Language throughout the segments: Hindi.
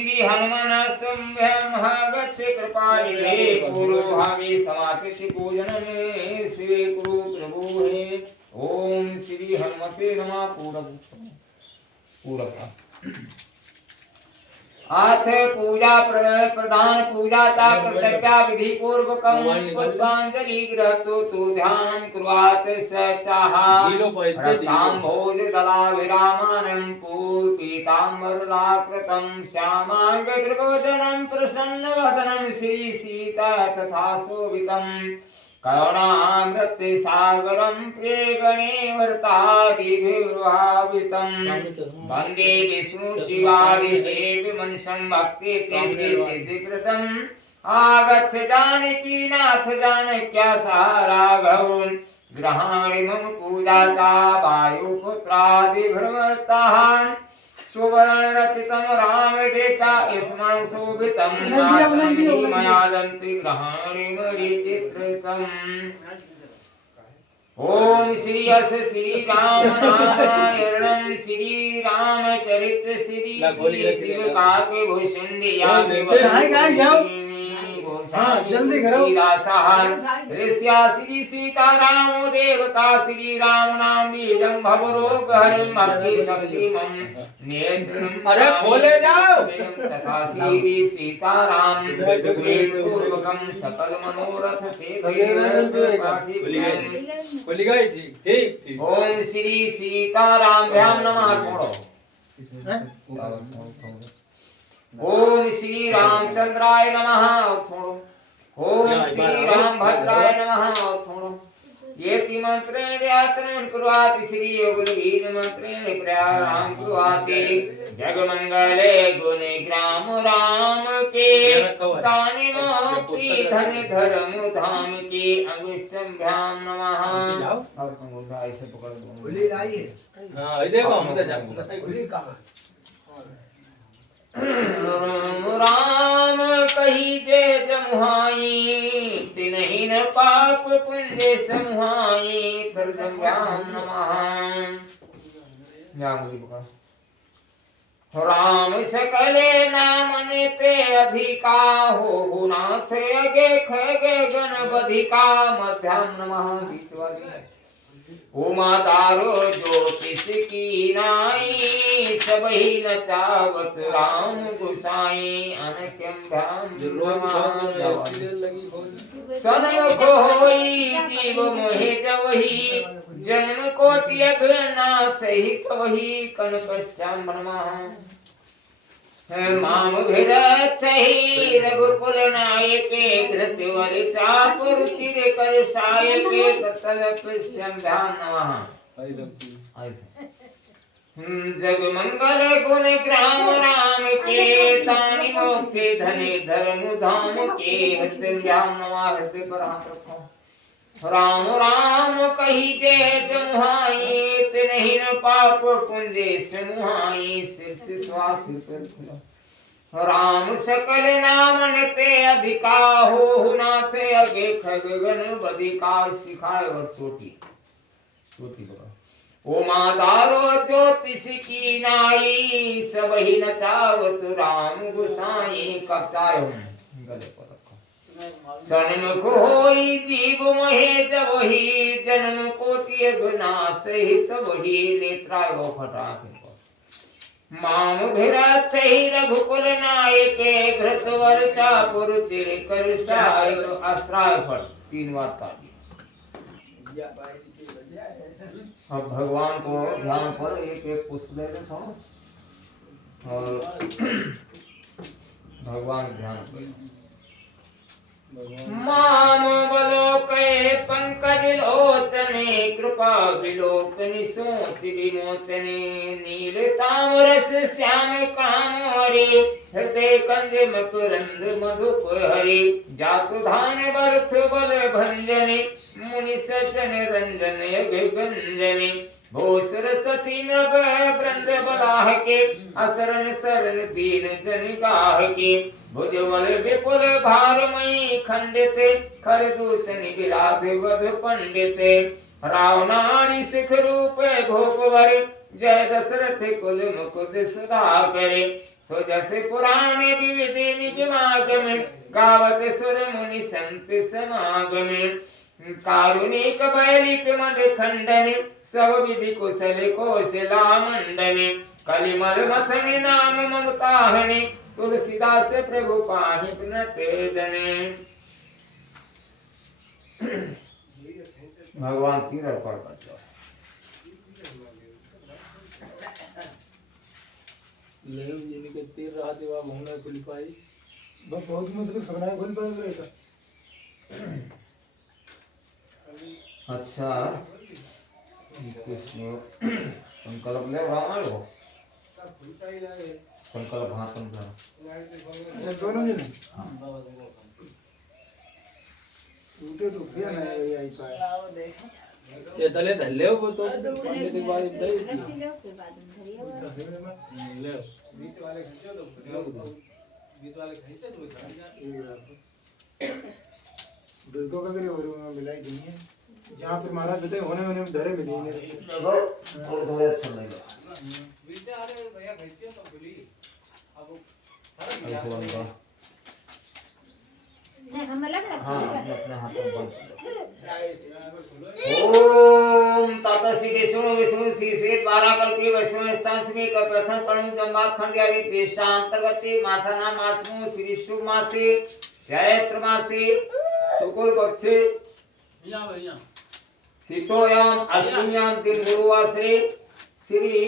श्री हनुमान संभ्यम गच्छ कृपानिधे पूर्वभागे समातिथि पूजन में श्री गुरु प्रभु है। ओम श्री हनुमते नमः। पूर्व आथ पूजा प्रधान पूजा चा कर्तव्या विधि पूर्वकं पुष्पांजलि गृहतो तु ध्यानं कुर्वात स चाहा रक्तांभोज दलाभिरामानं पीताम्बराकृतं श्यामांगदृगोदनं प्रसन्नवदनं श्री सीता तथा शोभितम् करुणामृत सागरं प्रियगणे वर्तादिभिर्भावितं वन्दे विष्णु शिवादिसेविमंसं भक्ति सिद्धिकृतम् आगच्छ जानकी नाथ जानक्या सह राघव गृहाणि मम पूजा चा वायुपुत्रादिभिर्वर्तः सुवर्ण रचितं राम देता स्मरण शोभितं मया दन्ति ग्रहाणि मणिचित्रितम्। ओम श्री अस श्री राम नारायणं श्री रामचरित श्री शिव काव्य भूषण जल्दी करो। ऋष्या श्री सीतारामो देवता श्री राम नाम बीजं भवरोग हरिं भक्ति शक्तिमं नेत्रं अरे बोले जाओ। तथा श्री सीताराम पूर्वकं सकल मनोरथ से बोली गई। ठीक। ओम श्री सीताराम नमः। छोड़ो। ओम श्री रामचंद्राय नमः। छोड़ो। ओम श्री रामभद्राय नमः। छोड़ो। येति मंत्रेण यातनं कुर्वाति श्री योगवीर मंत्रेण प्रयाराम कुर्वाति जगमंगले गुणे ग्राम राम के तानि मोक्ति धन धर्म धाम के अंगुष्ठभ्याम नमः। और अंगूठा ऐसे पकड़ दो। बोली लाइए। हां देखो हम तो जाओ। बोली कहां राम कही दे जमुहाई तिन्हि न पाप पुण्य समुहाई तर्जम्याम नमः। राम सकले नाम नेते अधिका हो नाथ अगे खगे गण बधिका मध्याम नमः। बीच वाली उमा तारो ज्योतिष की नाई सबही नचावत राम गुसाई अनक्यम ध्यान सन्मुख होई जीव मोहि जवही जन्म कोटि अग्रना सहित वही कनकश्चाम ब्रह्मा माम घिरचहि रघुकुल नायके धृतिवर चापुर चिर कर सायके ततल पृष्ठम ध्यान नमः। जग मंगल गुण ग्राम राम के तानि मोक्ति धने धर्म धाम के हृदय ध्यान नमः। हृदय पर हाथ रखो। राम राम कही जय जमुहाई तिन्हि न पाप पुण्य समुहाई शीर्ष श्वास पर खुला। राम सकल नाम नते अधिका हो नाथ अगे खगगन बधिका सिखाए और छोटी बड़ा उमा दारो ज्योतिष की नाई सबही नचावत राम गुसाई कचायो गले पर रखो। सन्मुख होई जीव मोहे जवही जन्म कोटि गुना सहित वही नेत्राय वो फटा माम भिराचहि रघुकुल नायके घृतवर चापुर चिर कर साय अस्त्राय फट। 3 बार ताली। अब भगवान को ध्यान पर एक एक पुष्प दे दो और भगवान ध्यान पर माम बलोके पंकज लोचने कृपा विलोकनि सोच विमोचने नील तामरस श्याम कामरे हृदय कंज मकरंद मधुप हरि जातु धान बरथ बल भंजने मुनि सजन रंजन गंजने भूसुर सती नभ वृंद बलाह के असरण शरण दीन जन गाह के भुजबल विपुल भारमयी खंडित खरदूषण विराध वध पंडित रावणारी सिख रूप भोगवर जय दशरथ कुल मुकुद सुधाकरे सो जस पुराणे विविध निगमागम गावत सुर मुनि संत समागम कारुणिक बैलिक मद खंडन सब विधि कुशल कौशला मंडन कलिमल मथन नाम ममता हनि तुलसीदास प्रभु पाहि प्रणते जने। भगवान तीर अर्पण करते ले जिनके तीर रहा देवा भूना खुल पाई बहुत मतलब सबना खुल पाएगा। अच्छा संकल्प ले रामायण हो संकल्प हाँ संकल्प दोनों जने हाँ टूटे तो फिर ना ये आई पाए ये दले धल्ले हो तो पानी के बाद दे ले बीच वाले खींचो तो बीच वाले खींचे तो बिल्को का करे और में मिलाई दी है जहां पे मारा देते होने होने में धरे मिली ने देखो और थोड़ा अच्छा लगेगा बीच वाले भैया खींचे तो खुली अब ऐसे वाला नहीं हमें लग रहा हाँ है अपने हाथ में बंद ओम ततः श्री विष्णु विष्णु श्री श्री द्वाराकल्पी वैष्णव स्थान का प्रथम कणु जन्मात खंडियारी देशांतर्गति मासना मासनु श्री शुभ मासे चैत्र मासे शुक्ल पक्षे तिथोयाम अष्टम्याम दिन गुरुवासरे श्री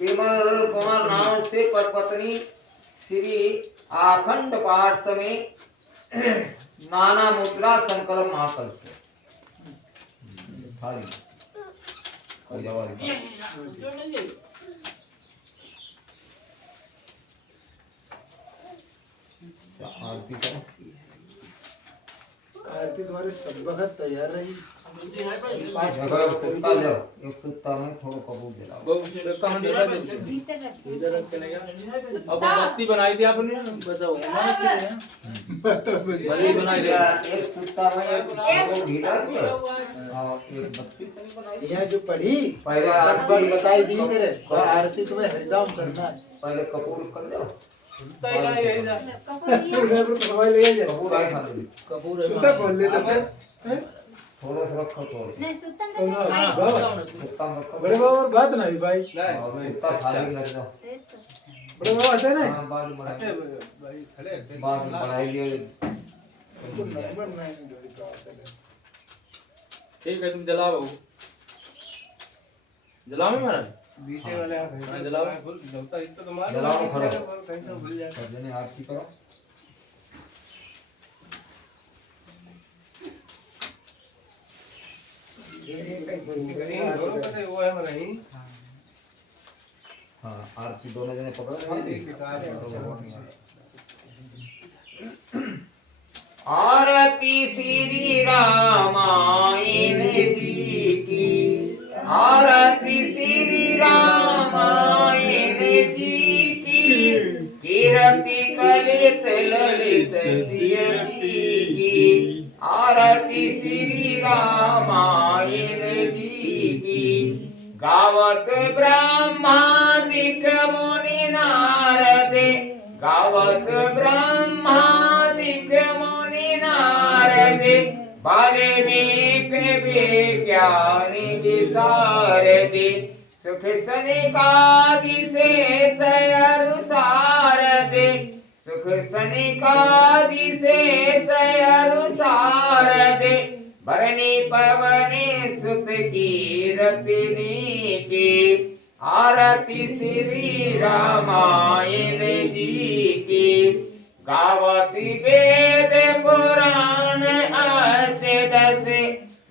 विमल कुमार नाम से पत्नी श्री आखंड पाठ समय नाना मुद्रा संकल्प महाकल से थाली और जवाब आरती करें आरती तुम्हारे सब वक्त तैयार रही अगर एक सुत्ता लो एक सुत्ता में थोड़ा कपूर जलाओ वो कहां जला दे भीतर रख इधर रख के लगा अब बत्ती बनाई थी आपने बताओ बड़ी बनाई दे एक सुत्ता में एक घी डाल दिया और एक बत्ती बनाई यहाँ जो पढ़ी पहले सब बात आरती बताई दी तेरे और आरती तुम्हें हरिदाम करना है पहले कपूर कर दो तय का यही जा कपूर तू घर पर खवाई ले जा कपूर आई खा ली कपूर है तू खोल ले तो थोड़ा सा रखो तो नहीं सुतन सुत्ता में रखो बड़े बाबा बात नहीं भाई और सुत्ता थाली कर दो बड़े बाबा आते ना हाँ बाद में बनाए भाई खड़े बाद में बनाई लिए तुम नंबर नहीं ठीक है तुम जलाओ जलाओ महाराज बीचे वाले हाँ जलाओ फुल जलता इतना तो मार जलाओ खड़े टेंशन भूल जाए सजने आरती करो वो है नहीं हाँ आरती दोनों जने पकड़ो आरती श्री रामायण जी की आरती श्री रामायण जी की कीर्ति कलित ललित सियती की आरती श्री रामायण जी की गावत ब्रह्मादिक मुनि नारद गावत ब्रह्मादिक मुनि नारद वाल्मीक विज्ञानी विशारद सुख सनिकादि से तयरु सारद सुख सनिकादि से तयरु सारद भरणी पवनी सुत की रत्नी की आरती श्री रामायण जी की गावती वेद पुराण अष्टदश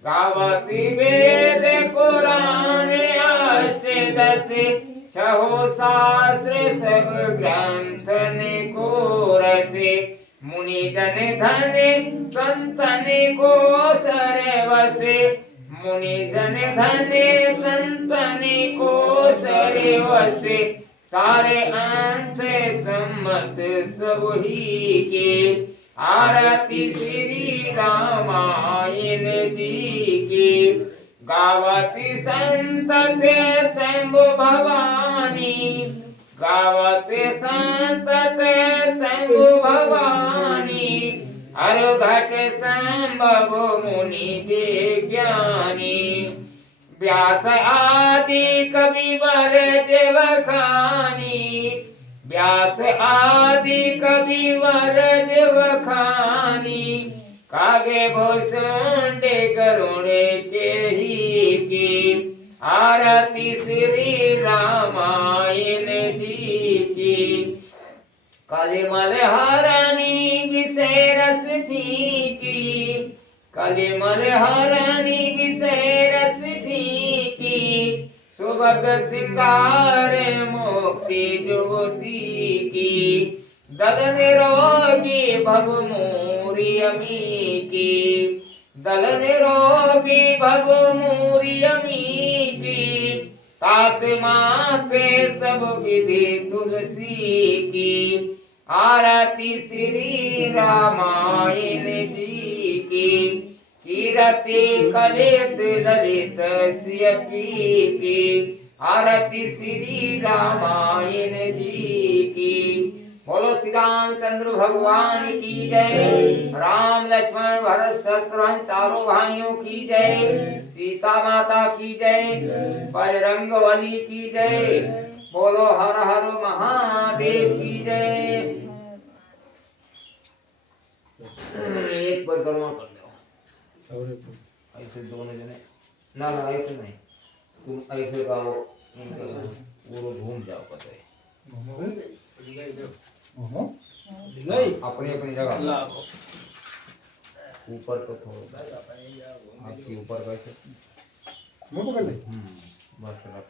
गावती वेद पुराण अष्टदश छहो शास्त्र सब ग्रंथ को रसे मुनि जन धन संतन को सरवसे मुनि जन धन संतन को सरवसे सारे अंश सम्मत सब ही के आरती श्री रामायण जी की गावती संतते शंभु भवानी, गावते संतते शंभु भवानी, अरु घट संभव मुनि विज्ञानी, व्यास आदि कविवर जिवखानी, व्यास आदि कविवर जिवखानी, कागे भूषुंडे करुणे के ही की, आरती श्री रामायण जी की, कलिमल हरणी विषय रस फीकी, कलिमल हरणी विषय रस फीकी, सुभग सिंगार मुक्ति ज्योति की, दल निरोगी भव मूरी अमी की, दल निरोगी भव मूरी अमी की, तात माते सब विधि तुलसी की, आरती श्री रामायण जी की, कीरति कलित ललित सियपी की, आरती श्री रामायण जी की। बोलो श्री रामचंद्र भगवान की जय, राम लक्ष्मण भरत शत्रुघ्न चारों भाइयों की जय, सीता माता की जय, बजरंग बली की जय, बोलो हर हर महादेव की जय। एक परिक्रमा कर लो, और एक ऐसे दोनों जने, ना ना ऐसे नहीं, तुम ऐसे गाओ, वो घूम जाओ पता है, अपनी अपनी जगह ऊपर तो थोड़ा आपकी ऊपर कैसे मुंह पकड़ ले। बस रख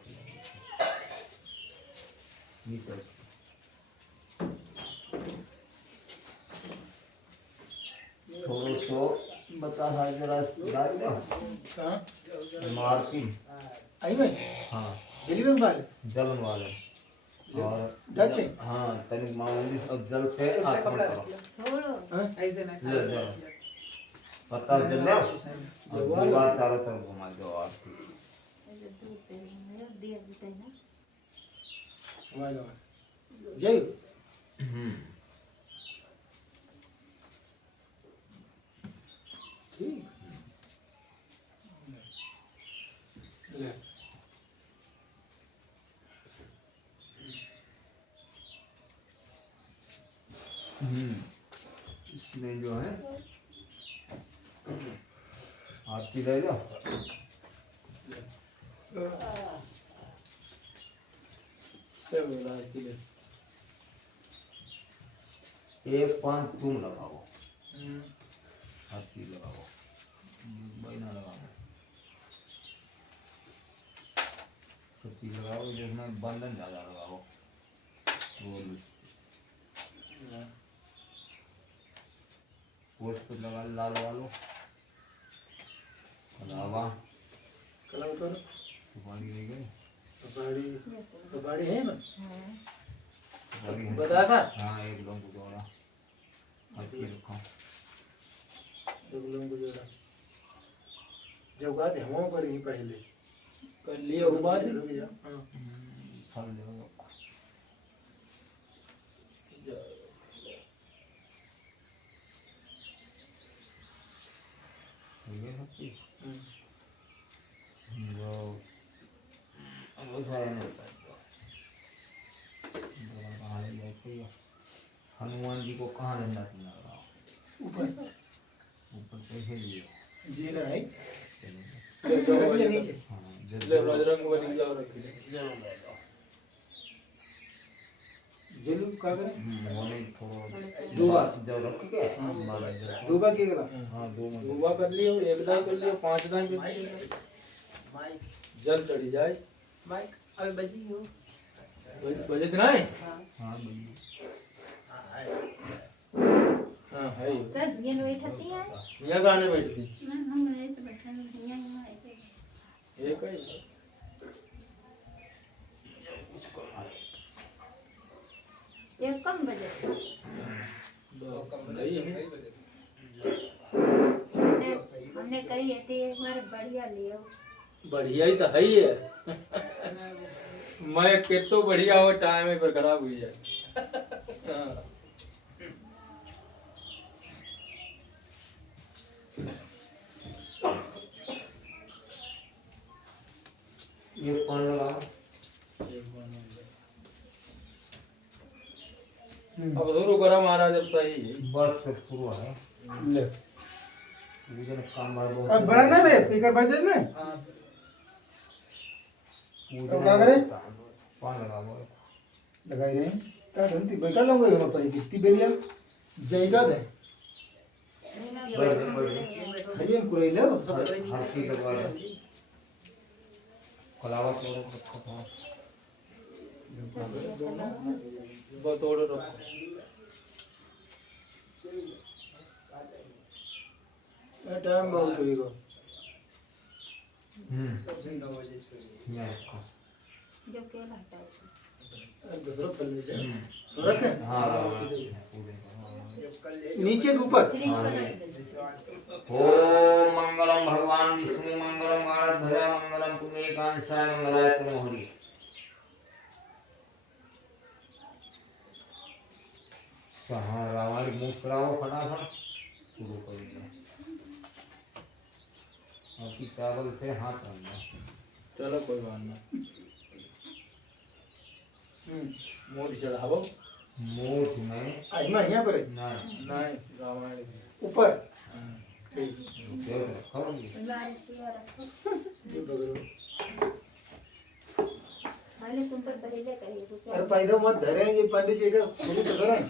नीचे थोड़ा सो बता है जरा डाल दो कहाँ मारती आई में हाँ जलीबे वाले जलन वाले और जल पे? हाँ तनिक मामूली और जल से आसमान करो ऐसे ना ले ले पत्ता जल रहा और दीवार चारों तरफ घुमा दो और जय ठीक ले इसमें जो है आरती ले लो एक पान तुम लगाओ आरती लगाओ महीना लगाओ सब चीज लगाओ जिसमें बंधन ज्यादा लगाओ पुष्प लगा लाल वालो अलावा कलम करो सुपारी ले गई सुपारी सुपारी है ना सुपारी है बता था हाँ एक लोग को जोड़ा अच्छी रखो एक लोगों को जोड़ा जब गाते हम पर ही पहले कर लिया वो बात रुक जा हाँ फल दो ये सब चीज जो वो सारे नहीं होता कहाँ ले जाते हो हनुमान जी को कहाँ झंडा तुमने लगाओ ऊपर ऊपर कैसे लिए जी ना है नीचे हाँ ले बजरंग बली जाओ रख ले जरूर ले जाओ जलू का करें वो नहीं थोड़ा दो बार जो रख के बाला जल दो बार के करा हाँ दो में हुआ कर लियो एक दाई कर लियो पांच दाई कर लियो जल चढ़ी जाए माइक अभी बजी हो बजे दिन आए हाँ भैया हां है कर ये नो बैठती है यहाँ गाने बैठती मैं हम ऐसे बैठे हैं यहाँ ऐसे एक है ये कम बजे दो नहीं है हमने कही है ते एक बार बढ़िया लियो बढ़िया ही तो है ही है। मैं के तो बढ़िया हो टाइम है पर खराब हुई जाए। हाँ। ये कौन लगाओ? अब शुरू करा महाराज अब सही है। बस से शुरू है। ले विजन काम बार बहुत अब बड़ा ना बे स्पीकर बजे ना हाँ। तो क्या करे? कौन लगाओ? लगाई रहे क्या धंती बेका लोगे हो पर कितनी बेलिया जाएगा दे बढ़ हरियम कुरई लो सब हर चीज लगवा लो। कलावा तोड़ो रखो था। वो तोड़ो रखो। टाइम बहुत होएगा ये रखो। जो केला हटा है दूसरा पल्ले जा रखे हाँ नीचे के ऊपर फ्रिज पर रख दे। ओम मंगलम भगवान विष्णु मंगलम गणध्वजा मंगलम पुण्यकांशाय मंगलाय तनोहरि। हाँ रावण मुंह चढ़ाओ फटाफट शुरू कर दिया। अभी चावल से हाथ रखना। चलो कोई बात नहीं। मोड़ चढ़ावो। मूठ में आज मैं यहाँ पर है नहीं नहीं रामायण ऊपर रुपये रखोगे। बारिश हुआ रखो। ये बगरो हाले तुम पर बहेजा करिए तो क्या? अरे पैदा मत धरे ये पंडित जी का शुरू तो करें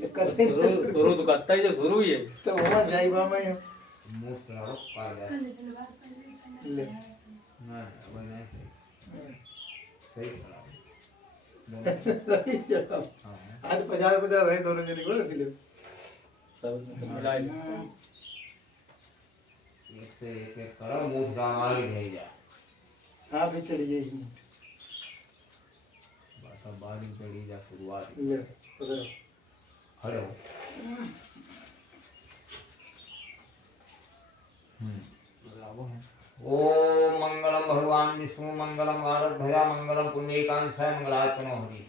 ये करते शुरू तो करता ही जो शुरू ही है। तो वहाँ जाई बामा ये मुंह चढ़ाओ पाया ले नहीं वो नहीं सही चढ़ाओ। सही जवाब। हाँ आज 50-50 है दोनों जने को दिले सब मिला ली। एक से एक करो मुंह रामायण भेजा। हाँ भी चली जाएगी बस अब बारी चढ़ी जा शुरुआत। ले पकड़ो खड़े हो। लगाओ है। ओम मंगलम भगवान विष्णु मंगलम गणध्वजा मंगलम पुण्यकांशाय मंगलाय तनोहरि।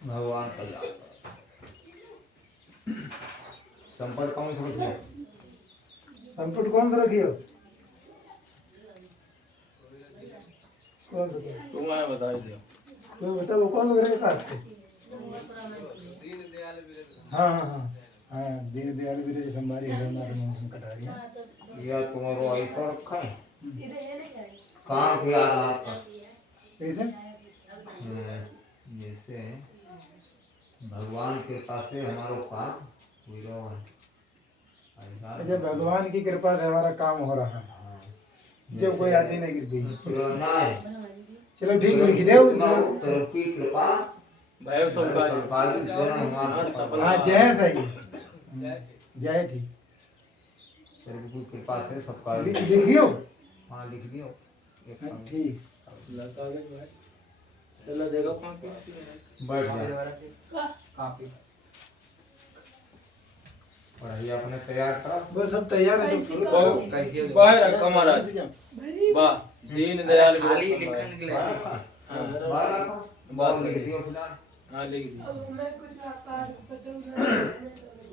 भगवान कल्याण संपर्क कौन सा रखिए? संपुट कौन सा रखियो कौन सा तुम आए बता ही दियो। तो बताओ कौन वगैरह काटते हाँ हाँ हाँ हाँ दीन दयाल भी तो संभारी हमारे मुंह कटारी या तुम्हारो ऐसा रखा है काम के आधार पर कैसे जैसे भगवान के कृपा से हमारो काम हुई रहो है। ऐसा अच्छा भगवान की कृपा से हमारा काम हो रहा है हाँ। जब कोई आती नहीं गिर गई नहीं चलो ठीक लिख दे की कृपा भाई सबका सरकारी जन हमारा हाँ जय सही जय ठीक प्रभु की कृपा से सबका लिखियो हाँ लिख दियो एक काम। ठीक लता ले भाई। चलो देखो कौन बैठ जा पढ़ाई आपने तैयार करा। वो सब तैयार है तो वो बाहर रखो महाराज। वाह दीन दयाल खाली लिखने के लिए बाहर रखो बाहर लिख दियो फिलहाल। हाँ लिख दी।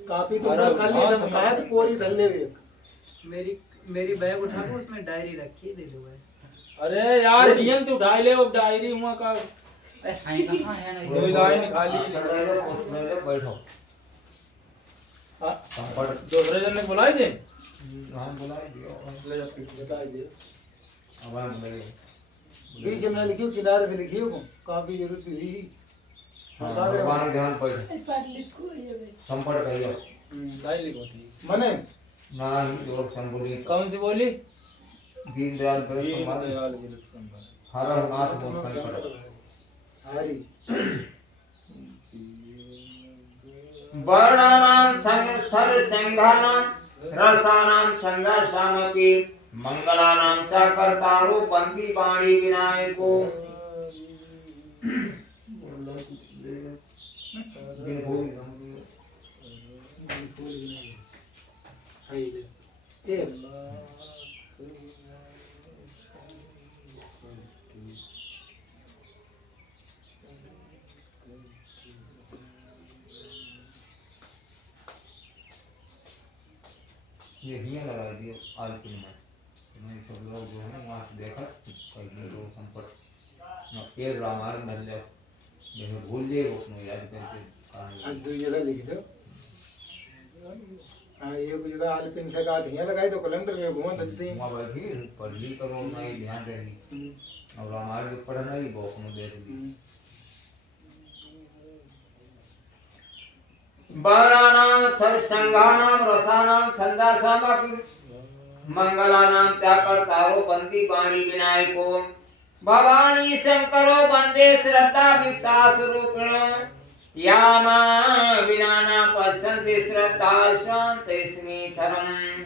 काफी तो कर ली सब कहा तो कोरी धर ले एक मेरी बैग उठा के उसमें डायरी रखी दे दो भाई। अरे यार रियल तो उठा ले अब डायरी हुआ का अरे हाय कहां है ना कोई लाइन खाली अक्षर ले लो पोस्ट ले लो बैठो। हाँ, संपर्क दूसरे जन ने बुलाई दे। हम बुलाई दियो ले जाके बता दे। अब हम ले बीच में लिखियो किनारे से लिखियो काफी जरूरत हुई हाँ भगवान ध्यान पढ़ संपर्क करियो। लाइन लिखो थी। मने नारायण जोर संबोली कौन सी बोली? दीन दयाल पर दीन संवाद दयाल गुरु संबंध। हर नाथ को संकट हरी वर्णानां संसर संघानां रसानां संघर्षामपि मंगलानां च कर्तारो बंदी वाणी विनायको। ये ये हियाँ लगा दियो आलपिन में। मैं सब लोग जो है ना वहाँ से देखा कहीं लोग संपर्क न पेड़ रामायण धर ले जैसे भूल जाए वो अपने याद करके आज कहानी दो जगह लिख दो। हाँ ये कुछ जगह आल पिन से का हियाँ लगाई तो कैलेंडर में घुमा देते हैं। वहाँ बैठी पढ़ ली करो ना ही ध्यान रही और रामायण जो पढ़ना ही वो अपने देख ली। वर्णानां थर संघानां रसानां छंदासामपि मंगलानां चाकर्तारो बंदी वाणी विनायको भवानी शंकरो वंदे श्रद्धा विश्वास रूपिणो यामा विनाना पश्यन्ति श्रद्धा शान्ति स्मितरम्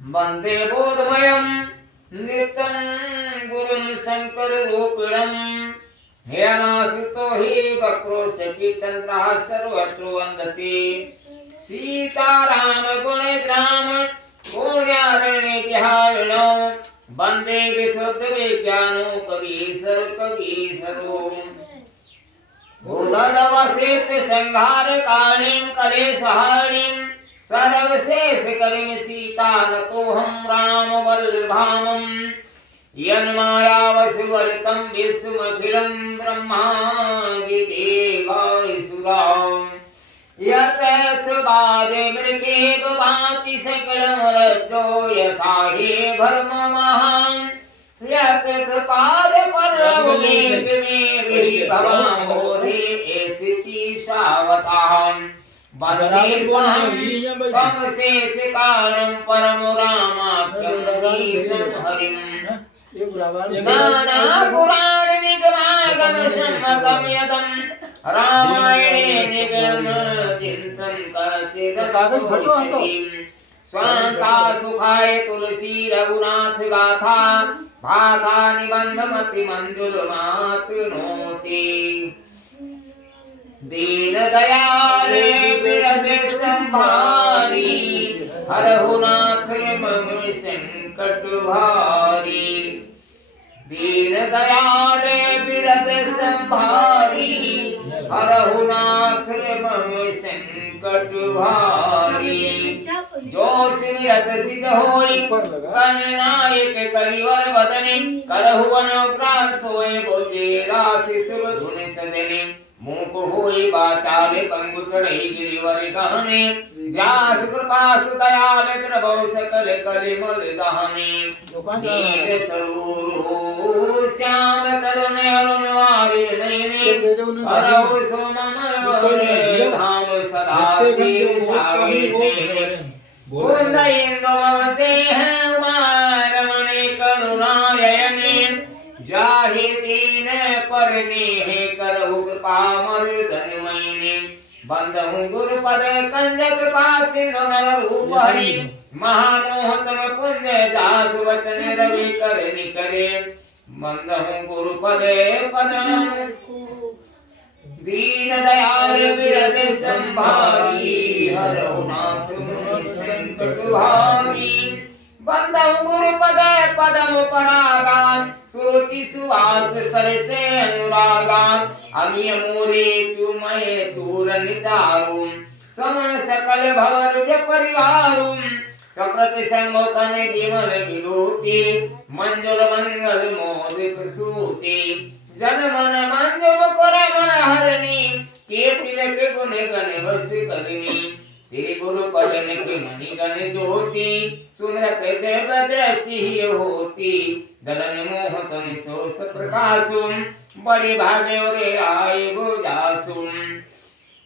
वंदे बोधमयं नित्यं गुरुं शंकर रूपिणम् हेयनाश्रितो हि वक्रोशपि चन्द्रः सर्वत्र वन्दति सीताराम गुणग्राम पुण्यारण्य विहारिणो वन्दे विशुद्ध विज्ञानो कवीशरो उददवसित संहार कारणीं कलेशहारिणीं सर्वशेषकरीं सीता नतोऽहं रामवल्लभामम् यन्मायावशवर्तं विश्वमखिलं ब्रह्मादिदेवाय सुराम् यतस्वादे मृगे भाति सकलमरज्जो यथा हि भर्ममहान् यतस्पाद पर्वमेघ में विभवामोधे एति सावताम् वन्दे तम शेषकालं परम रामाख्यं ईशं हरिम् नाना पुराण निगमागम सम्मतं यदं रामायणे निगम चिंतन काचिदं स्वान्ता सुखाय तुलसी रघुनाथ गाथा भाथा निबंध मति मंजुल मातनोति दीन दयाल बिरद संभारी हरहु नाथ मम संकट भारी दीन दयाल बिरद संभारी हरहु नाथ मम संकट भारी जो सिमरत सिद्ध होई गणनायक करिवर बदने करहु अनुग्रह सोए बोले राशि सुर धुन सदने मुख होई बाचाले पंगु चढ़ई गिरिवर गहने व्यास कृपा सुदयाल द्रवौ सकल कलिमल दहने दीन सरूर श्याम तरुण अरुण वारे नयने हरौ सोममय धाम सदा शिव सागे गोविंद इंदो देह रमणे करुणायने जाहि दीन परने करहु कृपा मर्दन मयने बंदहु गुरुपद कंज कृपा सिंधु नर रूप हरि महामोहतम पुण्य जासु वचन रवि कर निकरे बंदहु गुरुपद पद दीन दयाल बिरद संभारी हरहु नाथ संकट भारी बंदहु गुरुपद पदम परागान सुरुचि सुवास सरसे अनुरागान अमिय मोरे चुमय चूरन चारुम समन सकल भवर परिवारुम सप्रत संगोतन विमल विलोति मंजुल मंगल मोदिक सूति जन मन मंजुल कर मन हरणी कीर्तिलक गुण गण वश करनी श्री गुरु पदन के मणि गण ज्योति सुनरत देव दृष्टि होती दलन मोहतन सोस प्रकाशुम बड़े भागे रे आए बुझासुम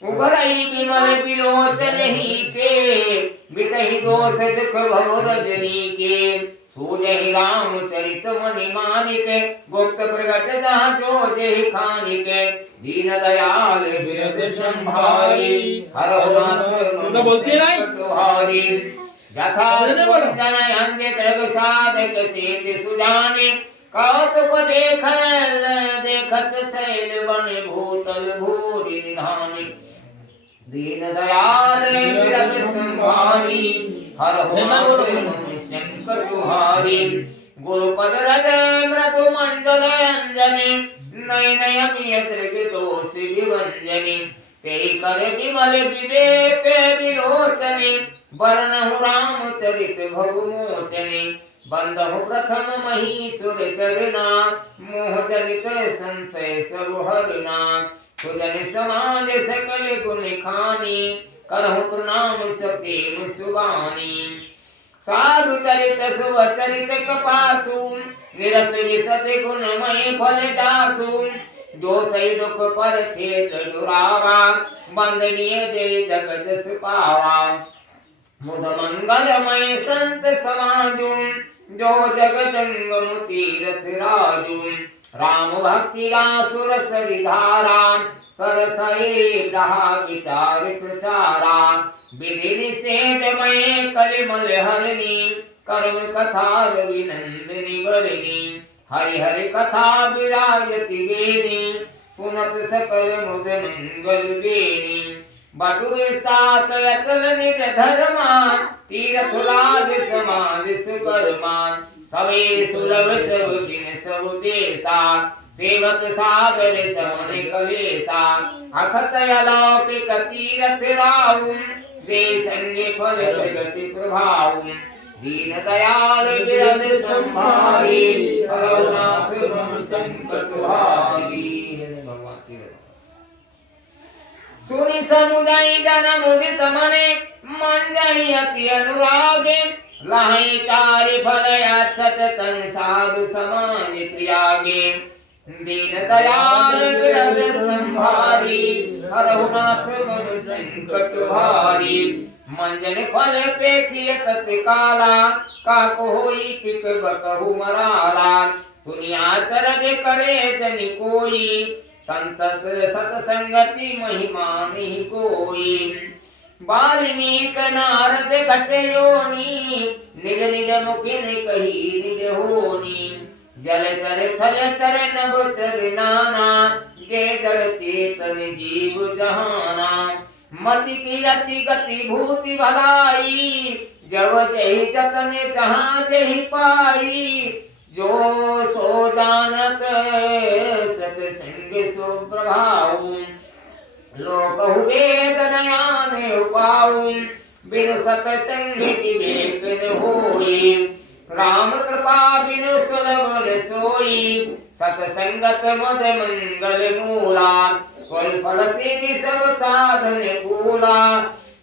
उभरई विमल विलोचन ही के मिटहि दोष दुख भव रजनी के सूझहि राम चरित मणि मानिक गुप्त प्रगट जहाँ जो जेहि खानिक दीन दयाल बिरद संभारी हरहु नाथ बोलती नहीं तुहारी यथा जन अंज दृग साधक सेति सुजाने कौतुक देखत शैल बन भूतल भूरि निधाने दीन दयाल बिरद संभारी हरहु नाथ संकट हारी गुरुपद हृदय मृदु मंजल अंजनी नयन अमियत्र के दोष विभंजनी ते कर विमल विवेक विलोचनी बरनहु रामचरित भव मोचने बंदहु प्रथम महीसुर चरना मोह जनित संशय सब हरना सुजन समाज सकल गुण खानी करहु प्रणाम सप्रेम सुबानी साधु चरित शुभ चरित कपासु निरस विशद गुणमय फल जासु जो सही दुख पर छेद दुरावा बंदनीय जय जग जस पावा मुद मंगलमय संत समाजु जो जग जंगम तीरथ राजु राम भक्ति रासुर सरिधारा सरसई रहा विचार प्रचारा विधि निषेधमय कलिमल हरणी कर्म कथा रविनंदिनी वरणी हरि हरि कथा विराजति वेणी पुनत सकल मुद मंगल देनी बटुर सात अचल निज धर्मा तीर्थ लाज समाज सुकर्मा सवे सुलभ सब दिन सब देसा सेवत सादर समन कलेसा अखत अलौकिक तीरथ राहु दे संगे फल प्रगति प्रभाव दीन दयाल बिरद संभारी करुणाथ मम संकट हारी। भगवान की सुनि समुदाय जन मुदित मने मन जाहि अति अनुरागे लाहि चारि फल अक्षत तन साधु समाज प्रियागे दीन दयाल बिरद संभारी हरहु नाथ मम संकट हारी मंजन फल पेखिय तत्काला काको होई टिक बकहु मराला सुनिया चरज करे जनि कोई संतत सतसंगति महिमा नहीं कोई वाल्मीक नारद घटे योनी निज निज मुखिन कही निज होनी जल चर थल चर नभ चर नाना गे जड़ चेतन जीव जहाना मति की रति गति भूति भलाई जब जही जतन जहाँ जही पाई जो सो जानत सतसंग सो प्रभाव लोक वेद नयान उपाऊ बिनु सतसंग विवेक न होई राम कृपा बिनु सुलभ न सोई सतसंगत मद मंगल मूला फल फल सिद्धि सब साधन पूला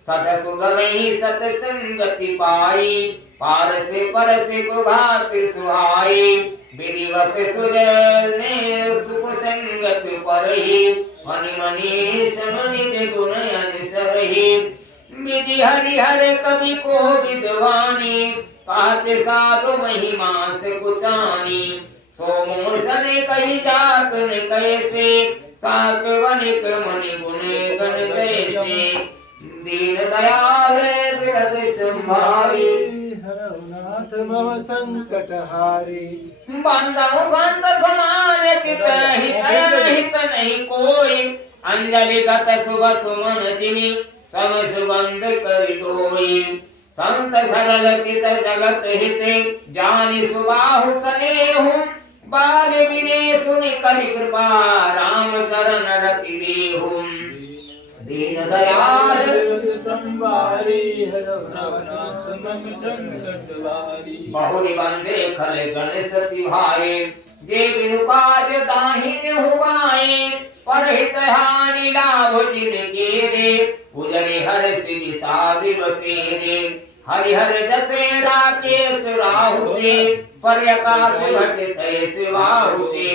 सत सुधरहि सतसंगति पाई पारस परस प्रभात सुहाई विधिवत सुजने सुख संगत परहि मनि मनि सम निज गुण अनुसरहि विधि हरि हर कवि को विद्वानी पाते साधु महिमा से कुचानी सोमो सने कही जात न कैसे साक वनिक मणि गुण गण जैसे दीन दयाल बिरद संभारी हरनाथ मम संकट हारी बांधव संत समान कित हित नहीं कोई अंजलि गत शुभ सुमन जिमि सम सुगंध कर दोई संत सरल चित जगत हित जानि सुबाहु सनेहु बाल विने सुनि करि कृपा राम चरण रति देहु दीन दयाल संभारी हरनाथ मम संकट हारी बहुरी बंदे खल गणेश तिहारे जे बिनु काज दाहिन हुआए परहित हानि लाभ जिन के रे उजरे हर सिद्धि साधि बसेरे हरि हर जसे राकेश राहु से पर आकाश घट सह सिवाहु से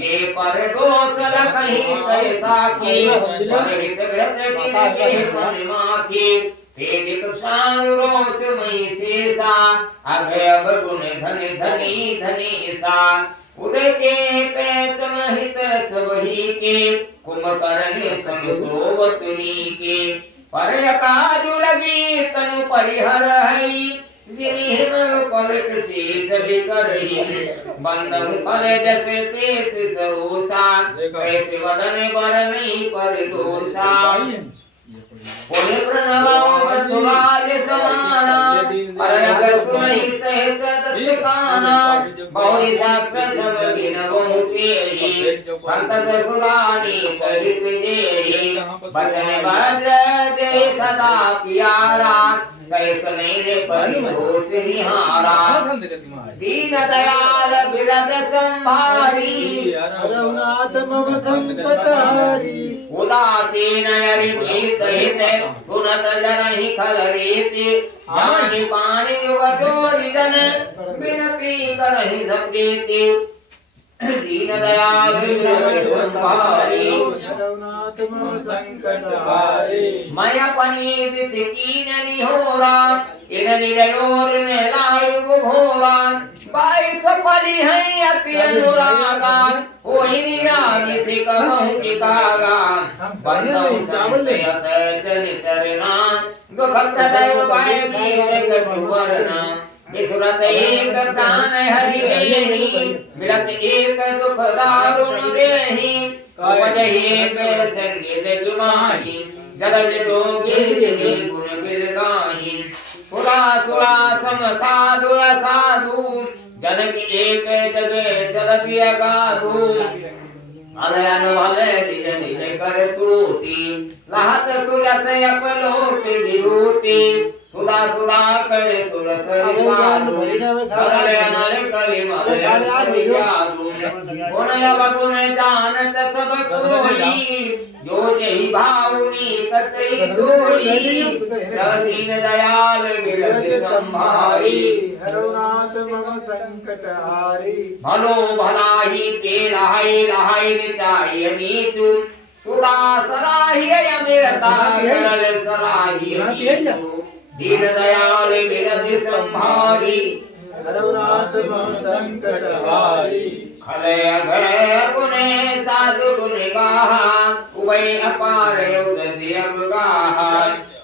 जे पर दोष लखहि सह साखी परहित ग्रत जिन के मन माखी तेजिक शान रोष मई शेषा अघय गुण धन धनी धनेसा उदय के तेज महित सबही के कुंभकर्ण सम सोवतनी के पर काजु लगी तनु परिहर हई जिन पल कृषि दबि करही बंदम फल जैसे शेष सरोसा कैसे वदन बर नहीं पर दोषा पुण्य प्रणवो बधुराज समाना पर अगर तुम्हि सहस दत्काना बहुरी साक्त समगिन बहुते संतत सुरानी कहित जे बचन भद्र जय सदा कियारा सहित नहीं परितोष निहारा दीन दयाल बिरद संभारी रघुनाथ मम संकट हारी उदासीन अरिमीत हित सुनत जरहि खल रीति जानि पानि युग जोरि जन बिनती करहि सप्रीति दीन दयाल बिरद संभारी रघुनाथ मम संकट हारी मैं अपनी दिस कीन निहोरा इन निजयोर ने लायु घोरा बाईस फली है अति अनुरागा होई निरागी से कहूं कि कागा बंदौ संत असत निचरना दुख प्रदय पाए भी जगत वरना विसुरत एक प्राण हरि लेहि मिलत एक दुख दारुण देहि उपजहि एक संगीत गुमाहि जलज जोगी गुण गिर गाहि सुरा सुरा सम साधु असाधु जनक एक जगह जलति अगाधु अलयन भले निज निज कर तूती लहत सुरस अपलोक विभूति सुधा सुधा कर सुरस साधु सरल अनल कवि मलय विजाधु गुण अब गुण जानत सब कोई जो जहि भावनी कतई सोई दीन दयाल बिरद संभारी रघुनाथ मम संकट हारी भलो भलाही के लहाई लहाई चाहिए नीचू सुधा सराही अमिरता करल सराही नीचू दीन दयाल बिरद संभारी रघुनाथ मम संकट हारी खलय अघय गुणे साधु गुण गाहा उभय अपार योग दियब गाहा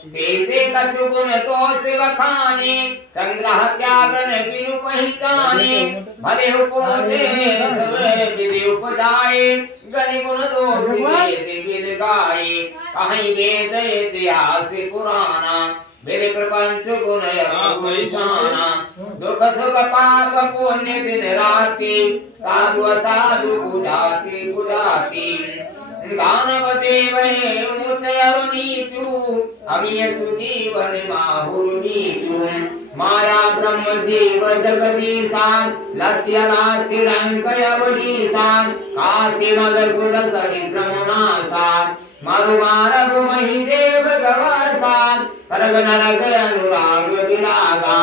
तेते कछु गुण तो शिव खाने संग्रह त्यागन बिनु पहचाने भले उपजे सब विधि उपजाए गनि गुण दोष वेद विद गाए कहीं वेद इतिहास पुराना मेरे प्रपंच गुण अभिशाना दुख सुख पाप पुण्य दिन राति साधु असाधु बुझाती बुझाती दानव देव ऊंच अरु नीचू अमीय सुजीवन माहुर नीचू माया ब्रह्म जीव जगदीशा लक्ष्य राशि रंक अवनीशा काशी मगर सुर सरिद्र मुनासा मारु मारगु मही देव गवासा सर्ग नरग अनुराग विरागा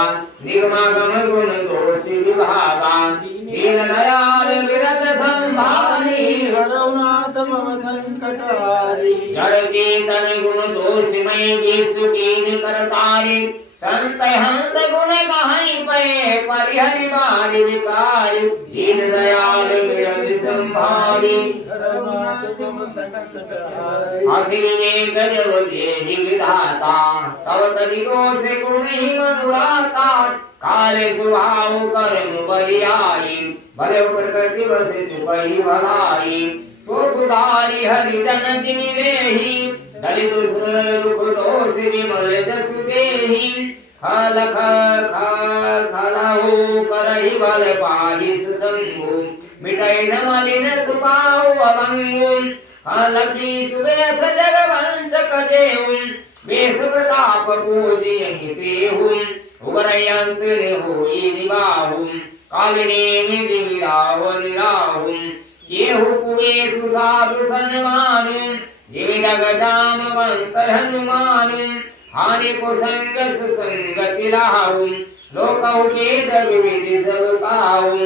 निगमागम गुण दोष विभागा दीन दयाल बिरद संभारी रघुनाथ मम संकट हारी जड़ चेतन गुण दोषमय विश्व कीन करतारी संत हंत गुण गहाई पे परिहरि बारी विकारी दीन दयाल बिरद संभारी रघुनाथ मम संकट हारी अति विवेक जग देहि विधाता तव तरि दोष गुण ही मनुराता काले सुभाव कर्म बरियाई भले प्रकृति बस चुकई भलाई सो सुधारी हरि जन जिमिलेहि दलित दुख दोष विमल जसु देहि खल खलहु करहि बल पाहि सुसंगु मिटै न मलिन तुपाउ अभंगु लखी सुबेश जगवंश कदेहु वेश प्रताप पूजियहि तेहु उग्रयंत्र होई निबाहु कालिनी निधि विराव निराहु केहु कुबेशु साधु सन्मानु जिमि जग जामवंत हनुमानु हानि को संग सुसंगति लाहु लोकहु वेद विविधि सब काहु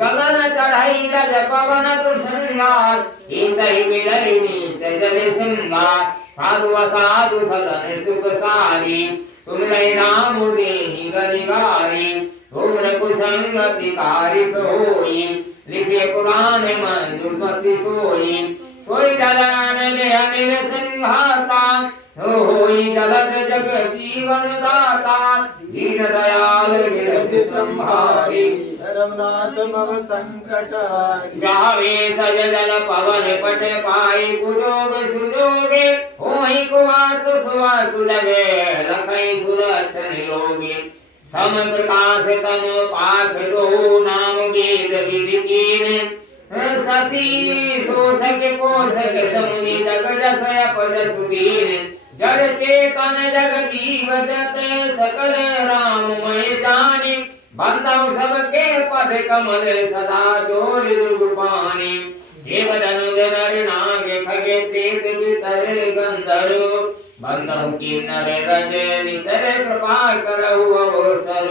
गगन चढ़ाई रज पवन तुषंगार ईतहि मिलई नीच जल श्रृंगार साधु असाधु सदन सुख सारी सुमिरै राम देहि गनिवारी धूम्र कुसंगति कारिक होई लिखे पुराण मंजुमति सोई सोई जलन ले अनिल संघाता होई जलद जग जीवन दाता दीन दयाल बिरज संभारी रघुनाथ मम संकट हारी गावे सज जल पवन पट पाई कुजोग सुजोगे होई कुवात सुवात लगे लखई सुलक्षण लोगे सम प्रकाश तम पाख दो नाम वेद विधि कीन ससी शोषक पोषक समुनि जग जस अपज सुदीन जड़ चेतन जग जीव जते सकल राममय जानी बंधव सबके पद कमल सदा जोर जुग पानी देव धनुज नर नाग खगे प्रेत बितर गंधर्व बंधव की नर रज निचर कृपा करहु अवसर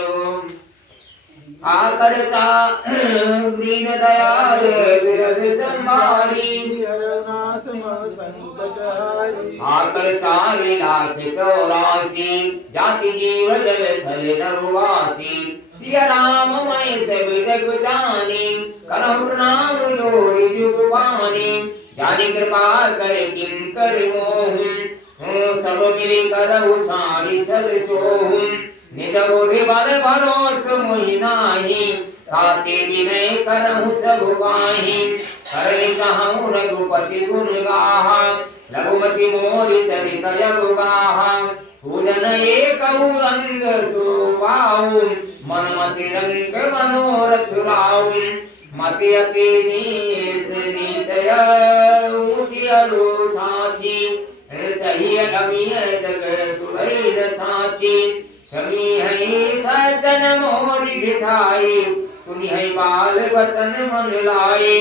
आकर चा दीन दयाल विरध संभारी हरनाथ मम संकट हारी आकर 4,84,000 जाति जीव जल थल नरवासी सिया राम मैं सब जग जानी करो प्रणाम जोरि जुग पानी जानी कृपा कर किंकर मोह सब मिली करहु छाड़ी सब सोहु निज बोधि बल भरोस मोहि नाही ताते विनय करहु सब पाहि करहि कहूँ रघुपति गुण गाहा रघुमति मोरि चरित यगु गाहा पूजन एकहु अंग सुपाऊ मनमति रंग मनोरथ राऊ मति अति नीत नीचय ऊंची अरु छाछी चाहिए अमीय जग तुरई न छाछी छमी है सज्जन मोरी ढिठाई सुनी है बाल बचन मन लाई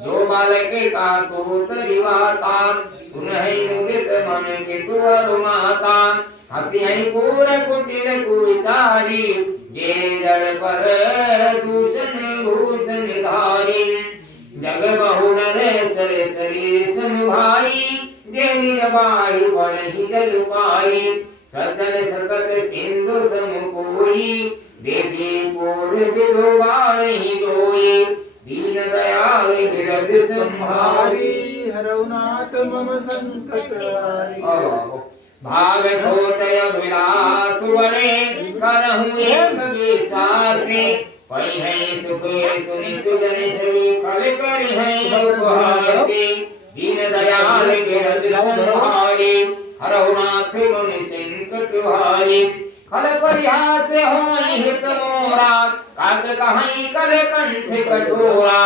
जो बालक का तूत रिवाता सुन है मुदित मन के तुअरु माता हसी है पूर कुटिल कुविचारी जे जड़ पर दूषण भूषण धारी जग बहु नर सर शरीर भाई जे निज बाहि बढ़ी जल पाई सज्जन सकत सिंधु सम कोई देखी पूर विधु बाणी जोई दीन दयाल विरद संहारी हरनाथ मम संकट हारी भाग छोटय विलास बड़े करहु एक विश्वासी पै है सुख सुनि सुजन श्री फल करि है उपहासी दीन दयाल विरद संहारी हरनाथ मुनि संकट हारी खल परिहास होई हित मोरा काक कहीं कर कंठ कठोरा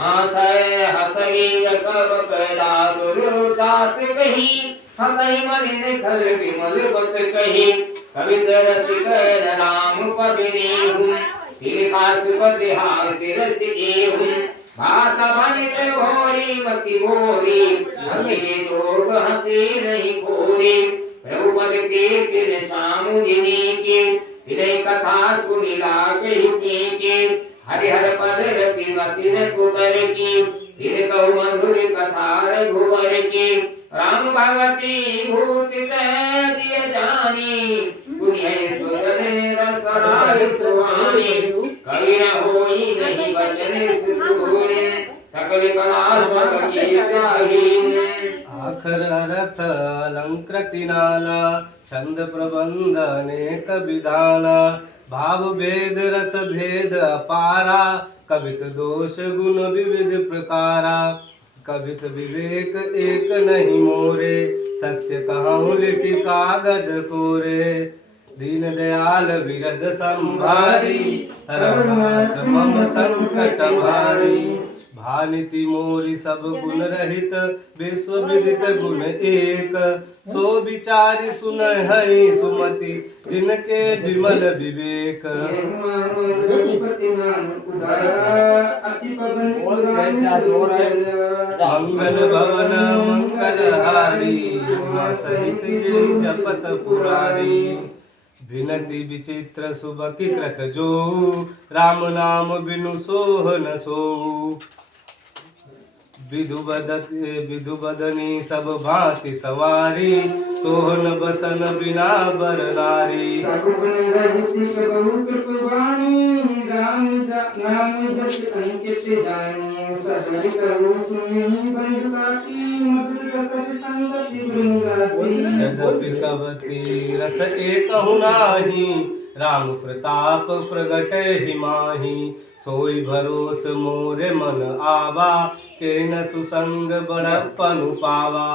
हासय हसवी कब पैदा गुरु चात कही हकई मलिन खल विमल बस कही कवित रसिक राम पद नेहु तिलकासुपति हास्य रस एहु भाषा बनित भोरी मति भोरी हसी लोग हसी नहीं कोरी प्रभु पद के तिन सामुदिनी के विनय कथा सुनी लागे के हरिहर पद रति मति न कुतर की फिर कहु मधुर कथा रघुवर की राम भगवती भूति दिय जानी सुनिए सुरने रसराय सुहानी कवि न होई नहीं बचन सुधुरे सकल कला सबकी चाही आखर अर्थ अलंकृति नाना छंद प्रबंध अनेक विधाना भाव भेद रस भेद अपारा कवित दोष गुण विविध प्रकारा कवित विवेक एक नहीं मोरे सत्य कहूँ लिखि कागज कोरे दीन दयाल विरद संभारी हरनाथ मम संकट भारी भानिति मोरी सब गुण रहित विश्व विदित गुण एक सो विचारी सुन है सुमति जिनके विमल विवेक मंगल भवन मंगल हारी उमा सहित के जपत पुरारी विनति विचित्र सुबकी कृत जो राम नाम बिनु सोह न सो विधु बदनी सब भांति सवारी सोहन बसन बिना बर नारी यद्यपि कवती रस एक नाही राम प्रताप प्रगट ही माही सोई भरोस मोरे मन आवा के न सुसंग बड़प्पनु पावा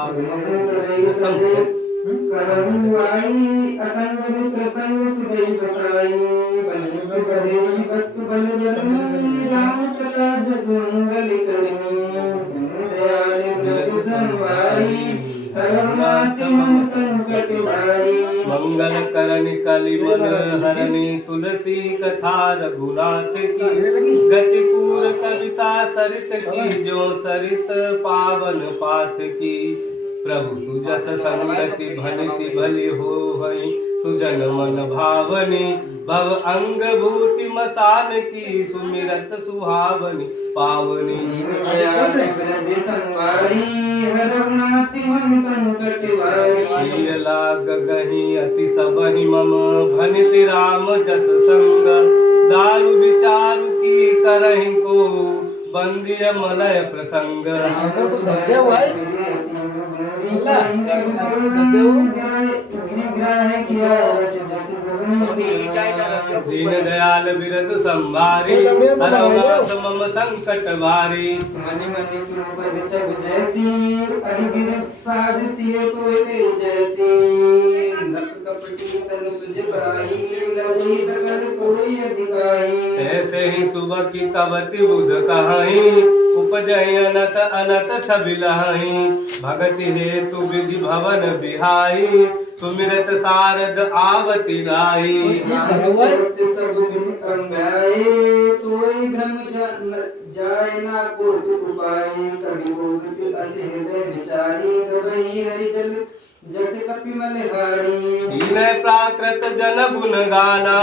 हरनाथ मन संकट भारी। मंगल करनि कलिमल हरनि तुलसी कथा रघुनाथ की। गति पूर कविता सरित की जो सरित पावन पाथ की। प्रभु सुजस संगति भलिति भली होवई सुजन मन भावनी। भव अंग भूति मसान की सुमिरत सुहावनी पावनी। हरनाथ मन संकट भारी। लाग गही अति सबहि मम भनिति राम जस संग। दारु विचारु की करहि को बंदिय मलय प्रसंग। दीन दयाल बिरद संभारी हरनाथ मम संकट भारी। मनि मनि सुपर विचग जैसी अरिगिर साध सिय सोते जैसी। नक कपटी तन सुज पाई लजी सकल सोई अधिकाई। ऐसे ही सुबह की कवति बुध कहाई उपजहि अनत अनत छवि लहाई। भगति हेतु विधि भवन बिहाई सुमिरत सारद आवति राई। सब बिन कंगाए सोई भ्रम जाय ना कोट उपाय। कवि गोविंद असे हृदय विचारी गवई हरि जल जस कपि मल हारी। प्राकृत जन गुण गाना